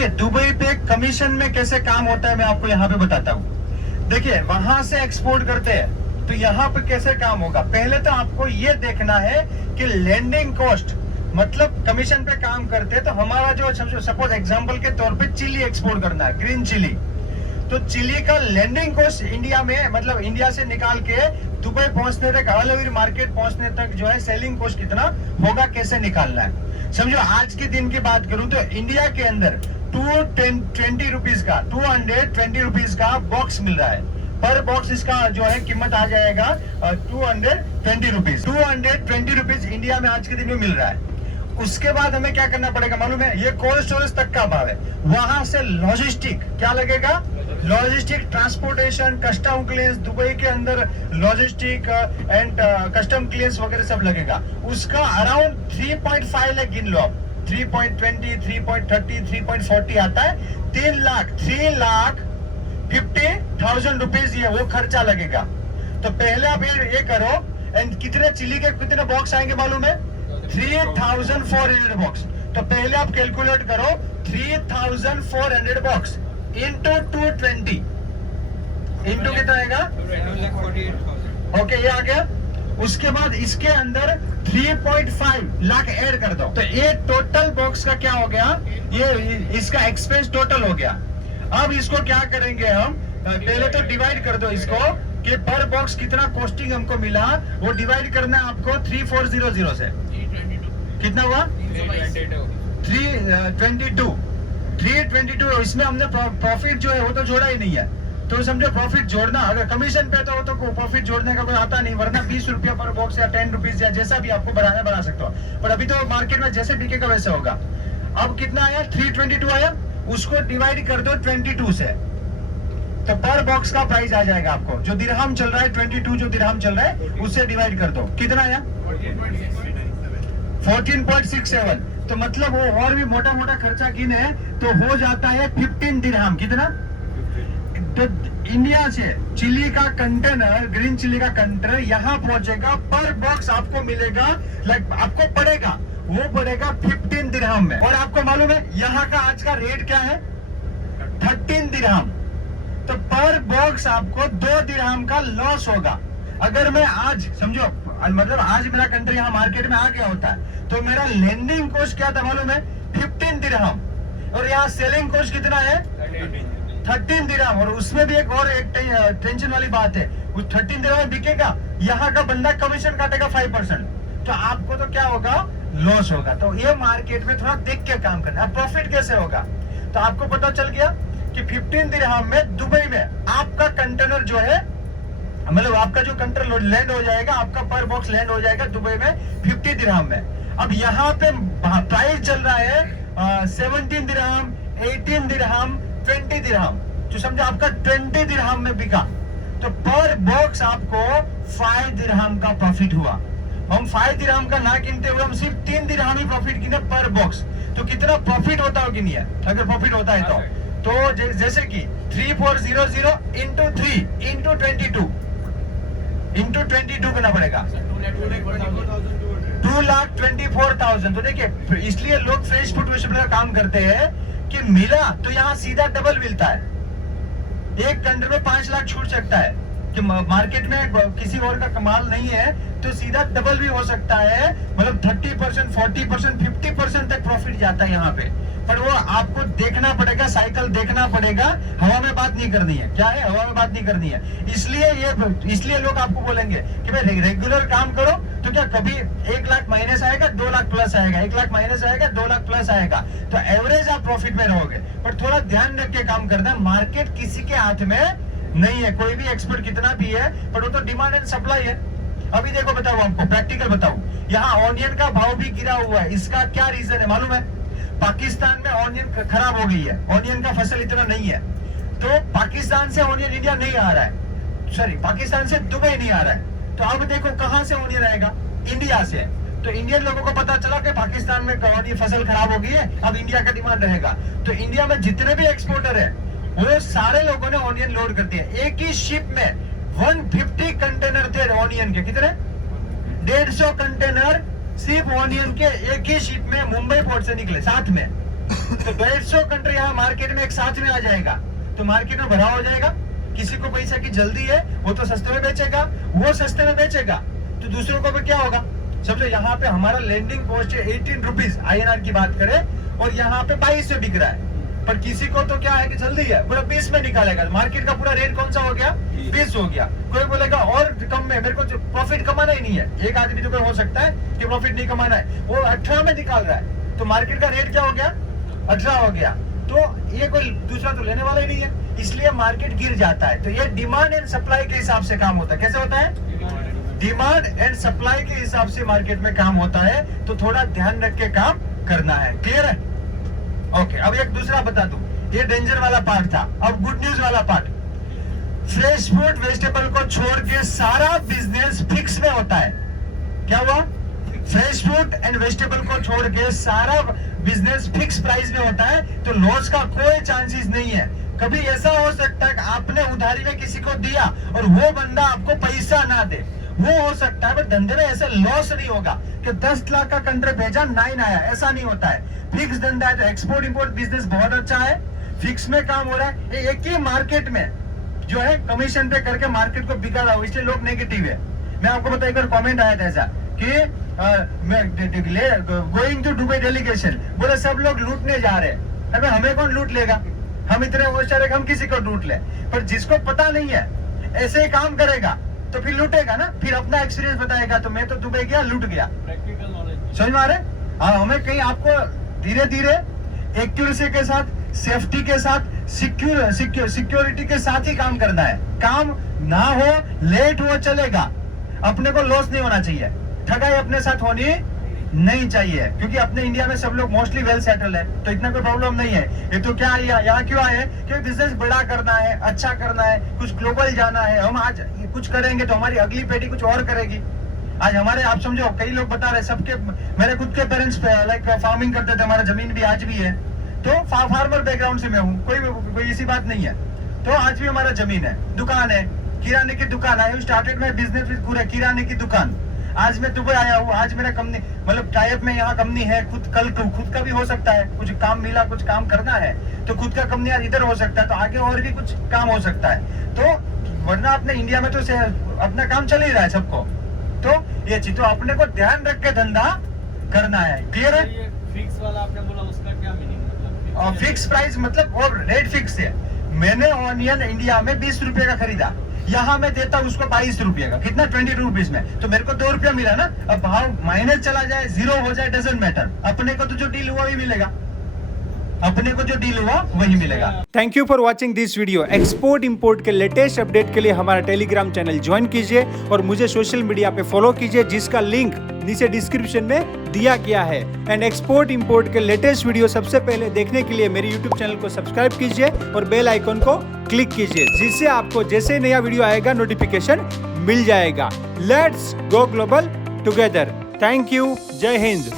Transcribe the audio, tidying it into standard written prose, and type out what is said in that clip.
देखिए दुबई पे कमीशन में कैसे काम होता है मैं आपको यहाँ पे बताता हूँ। देखिए वहां से एक्सपोर्ट करते हैं तो यहाँ पे कैसे काम होगा। पहले तो आपको ये देखना है कि लैंडिंग कॉस्ट, मतलब कमीशन पे काम करते हैं तो हमारा जो सपोज एग्जांपल के तौर पे चिली एक्सपोर्ट करना है, ग्रीन चिली, तो चिली का लैंडिंग कॉस्ट इंडिया में, मतलब इंडिया से निकाल के दुबई पहुंचने तक, ऑल ओवर मार्केट पहुंचने तक जो है सेलिंग कॉस्ट कितना होगा कैसे निकालना है। समझो आज के दिन की बात करूं तो इंडिया के अंदर 220 रुपीज का 220 रुपीज का बॉक्स मिल रहा है। पर बॉक्स इसका जो है कीमत आ जाएगा 220 रुपीज। 220 रुपीज इंडिया में आज के दिन में मिल रहा है। उसके बाद हमें क्या करना पड़ेगा मालूम है, ये कोल्ड स्टोरेज तक का भाव है। वहां से लॉजिस्टिक क्या लगेगा, logistic, transportation, custom clearance, Dubai के अंदर लॉजिस्टिक एंड कस्टम क्लियरेंस वगैरह सब लगेगा। उसका अराउंड 3.5 लाख गिन लो आप, 3.20, 3.30, 3.40 आता है। 3,50,000 रुपीज ये वो खर्चा लगेगा। तो पहले आप ये करो। एंड कितने चिली के कितने बॉक्स आएंगे मालूम है, 3,400 बॉक्स। तो पहले आप कैलकुलेट करो 3,400 बॉक्स इंटू 220 इंटू कितना आएगा, ओके ये आ गया। उसके बाद इसके अंदर 3.5 लाख ऐड कर दो तो ये टोटल बॉक्स का क्या हो गया, ये इसका एक्सपेंस टोटल हो गया। अब इसको क्या करेंगे हम, पहले तो डिवाइड कर दो इसको कि पर बॉक्स कितना कॉस्टिंग हमको मिला, वो डिवाइड करना है आपको 3400 से। कितना हुआ 322। इसमें हमने प्रॉफिट जो है वो तो जोड़ा ही नहीं है। तो समझो प्रॉफिट जोड़ना, अगर कमीशन पे तो प्रॉफिट जोड़ने का कोई आता नहीं, वरना 20 रुपया पर बॉक्स या 10 रुपीज या जैसा भी आपको बना सकते हो। पर अभी तो मार्केट में जैसे बिकेगा वैसे होगा। अब कितना आया, 322 आया, उसको डिवाइड कर दो 22 से, तो पर बॉक्स का प्राइस आ जाएगा आपको। जो दिरहम चल रहा है 22 जो दिरहम चल रहा है उससे डिवाइड कर दो, कितना आया 14.67। तो मतलब वो और भी मोटा मोटा खर्चा गिने तो हो जाता है 15 दिरहम। कितना, तो इंडिया से चिली का कंटेनर, ग्रीन चिली का कंटेनर यहाँ पहुंचेगा, पर बॉक्स आपको मिलेगा, आपको पड़ेगा, वो पड़ेगा 15 दिरहम में। और आपको मालूम है यहाँ का आज का रेट क्या है, 13 दिरहम। तो पर बॉक्स आपको 2 दिरहम का लॉस होगा। अगर मैं आज समझो, मतलब आज मेरा कंट्री यहाँ मार्केट में आ गया होता है तो मेरा लेंडिंग कॉस्ट क्या था मालूम है, 15 दिरहम, और यहाँ सेलिंग कॉस्ट कितना है 13 दिरहम। और उसमें भी एक टेंशन वाली बात है, उस 13 दिरहम में बिकेगा, यहाँ का बंदा कमीशन काटेगा 5%, तो आपको तो क्या होगा, लॉस होगा। तो ये मार्केट में थोड़ा देख के काम करना है। प्रॉफिट कैसे होगा, तो आपको पता चल गया कि 15 दिरहम में दुबई में आपका कंटेनर जो है, मतलब आपका जो कंटेनर लैंड हो जाएगा, आपका पर बॉक्स लैंड हो जाएगा दुबई में 50 दिरहम में। अब यहाँ पे प्राइस चल रहा है 17 दिरहम, 18 दिरहम, 20 दिरहम। जो समझो आपका 20 दिरहम में बिका, तो पर बॉक्स आपको 5 दिरहम का प्रॉफिट हुआ। हम 5 दिरहम का ना गिनते हुए हम सिर्फ 3 दिरहम ही प्रॉफिट गिने पर बॉक्स। तो कितना प्रॉफिट होता हो कि नहीं है, अगर प्रॉफिट होता है तो जैसे कि 3400 इंटू 3 इंटू 22 करना पड़ेगा, 2,24,000। तो देखिए इसलिए लोग फ्रेश फूड का काम करते हैं कि मिला तो यहाँ सीधा डबल मिलता है। एक कंट्री में 5 लाख छूट सकता है कि मार्केट में किसी और का कमाल नहीं है, तो सीधा डबल भी हो सकता है, मतलब 30%, 40%, 50% तक प्रॉफिट जाता है यहाँ पे। पर वो आपको देखना पड़ेगा, साइकिल देखना पड़ेगा, हवा में बात नहीं करनी है। क्या है, हवा में बात नहीं करनी है। इसलिए लोग आपको बोलेंगे कि भाई रेगुलर काम करो, तो क्या कभी 1 लाख माइनस आएगा, 2 लाख प्लस आएगा, 1 लाख माइनस आएगा, 2 लाख प्लस आएगा, तो एवरेज आप प्रॉफिट में रहोगे। पर थोड़ा ध्यान रख के काम करना है, मार्केट किसी के हाथ में नहीं है, कोई भी एक्सपर्ट कितना भी है, पर वो तो डिमांड एंड सप्लाई है। अभी देखो बताओ, आपको प्रैक्टिकल बताऊं, यहाँ ऑनियन का भाव भी गिरा हुआ है। इसका क्या रीजन है मालूम है, पाकिस्तान में ऑनियन खराब हो गई है, ऑनियन का फसल इतना नहीं है, तो पाकिस्तान से ऑनियन इंडिया नहीं आ रहा है, सॉरी पाकिस्तान से दुबई नहीं आ रहा है। तो अब देखो कहां से ऑनियन आएगा, इंडिया से। तो इंडियन लोगों को पता चला कि पाकिस्तान में फसल खराब हो गई है, अब इंडिया का डिमांड रहेगा। तो इंडिया में जितने भी एक्सपोर्टर है वो सारे लोगों ने ऑनियन लोड कर दिया। एक ही शिप में 150 कंटेनर थे ऑनियन के, कितने 150 कंटेनर सिर्फ ऑनियन के एक ही शिप में मुंबई पोर्ट से निकले, साथ में तो 150 कंट्री यहाँ मार्केट में एक साथ में आ जाएगा, तो मार्केट में भरा हो जाएगा। किसी को पैसा की जल्दी है, वो तो सस्ते में बेचेगा, वो सस्ते में बेचेगा, तो दूसरों को भी क्या होगा। समझो यहाँ पे हमारा लैंडिंग कॉस्ट है 18 रुपीज INR की बात करें, और यहाँ पे 22 में बिक रहा है। पर किसी को तो क्या है कि जल्दी है, पूरा 20 में निकालेगा। मार्केट का पूरा रेट कौन सा हो गया, 20 हो गया। कोई बोलेगा और कम में, मेरे को प्रॉफिट कमाना ही नहीं है। एक आदमी तो कोई हो सकता है कि प्रॉफिट नहीं कमाना है, वो 18 में निकाल रहा है, तो मार्केट का रेट क्या हो गया, 18 हो गया। तो ये कोई दूसरा तो लेने वाला ही नहीं है, इसलिए मार्केट गिर जाता है। तो ये डिमांड एंड सप्लाई के हिसाब से काम होता है। कैसे होता है, डिमांड एंड सप्लाई के हिसाब से मार्केट में काम होता है। तो थोड़ा ध्यान रख के काम करना है। क्लियर है? ओके, अब एक दूसरा बता दूं, ये डेंजर वाला पार्ट था। अब गुड न्यूज वाला पार्ट, फ्रेश फ्रूट वेजिटेबल को छोड़ के सारा बिजनेस फिक्स में होता है। क्या हुआ, फ्रेश फ्रूट एंड वेजिटेबल को छोड़ के सारा बिजनेस फिक्स प्राइस में होता है, तो लॉस का कोई चांसेस नहीं है। कभी ऐसा हो सकता है कि आपने उधारी में किसी को दिया और वो बंदा आपको पैसा ना दे, वो हो सकता है, पर धंधे में ऐसे लॉस नहीं होगा कि 10 लाख का कंट्रे भेजा 9 आया, ऐसा नहीं होता है। फिक्स धंधा है, तो एक्सपोर्ट इंपोर्ट बिजनेस बहुत अच्छा है, फिक्स में काम हो रहा है। एक ही मार्केट में जो है कमीशन पे करके मार्केट को बिका रहा हो, इसलिए लोग नेगेटिव है। मैं आपको बताया, एक बार कमेंट आया था ऐसा कि गोइंग टू दुबई डेलीगेशन, बोले सब लोग लूटने जा रहे हैं। अबे हमें कौन लूट लेगा, हम इतने होशियार है हम किसी को लूट ले। पर जिसको पता नहीं है ऐसे ही काम करेगा तो फिर लूटेगा ना, फिर अपना एक्सपीरियंस बताएगा। तो मैं तो दुबई गया, लूट गया। प्रैक्टिकल नॉलेज समझ में आ रहे? हाँ, हमें कहीं आपको धीरे धीरे एक्यूरेसी के साथ, सेफ्टी के साथ, सिक्योरिटी के साथ ही काम करना है। काम ना हो, लेट हो चलेगा, अपने को लॉस नहीं होना चाहिए, ठगाई अपने साथ होनी नहीं चाहिए। क्योंकि अपने इंडिया में सब लोग मोस्टली वेल सेटल है, तो इतना कोई प्रॉब्लम नहीं है। ये तो क्या यहाँ क्यों आए, क्योंकि बिजनेस बड़ा करना है, अच्छा करना है, कुछ ग्लोबल जाना है। हम आज कुछ करेंगे तो हमारी अगली पीढ़ी कुछ और करेगी। आज हमारे, आप समझो, कई लोग बता रहे, सबके, मेरे खुद के पेरेंट्स लाइक फार्मिंग करते थे, हमारा जमीन भी आज भी है, तो फार्मर बैकग्राउंड से मैं हूँ, कोई ऐसी बात नहीं है। तो आज भी हमारा जमीन है, दुकान है, किराने की दुकान है। स्टार्टेड में बिजनेस विद पूरे किराने की दुकान। आज मैं दुबई आया हूँ, आज मेरा कंपनी, मतलब टाइप में यहाँ कंपनी है, कल खुद का भी हो सकता है, कुछ काम मिला, कुछ काम करना है तो खुद का कंपनी आज इधर हो सकता है, तो आगे और भी कुछ काम हो सकता है। तो वरना अपने इंडिया में तो अपना काम चल ही रहा है सबको। तो ये चीज, तो अपने को ध्यान रख के धंधा करना है। क्लियर है? फिक्स वाला आपने बोला, उसका क्या मीनिंग, मतलब फिक्स प्राइस मतलब वो रेट फिक्स है। मैंने ऑनियन इंडिया में 20 रुपए का खरीदा, यहाँ मैं देता उसको 22 रुपए का, कितना 22 रुपीज में, तो मेरे को 2 रुपया मिला ना। अब भाव माइनस चला जाए, 0 हो जाए, डजंट मैटर, अपने को तो जो डील हुआ वही मिलेगा, अपने को जो डील हुआ वही मिलेगा। Thank you for watching this video. Export import के लेटेस्ट अपडेट के लिए हमारा टेलीग्राम चैनल ज्वाइन कीजिए और मुझे सोशल मीडिया पे फॉलो कीजिए, जिसका लिंक नीचे डिस्क्रिप्शन में दिया गया है। एंड एक्सपोर्ट इंपोर्ट के लेटेस्ट वीडियो सबसे पहले देखने के लिए मेरे यूट्यूब चैनल को सब्सक्राइब कीजिए और बेल आइकन को क्लिक कीजिए, जिससे आपको जैसे नया वीडियो आएगा नोटिफिकेशन मिल जाएगा। Let's go global together. Thank you, जय हिंद।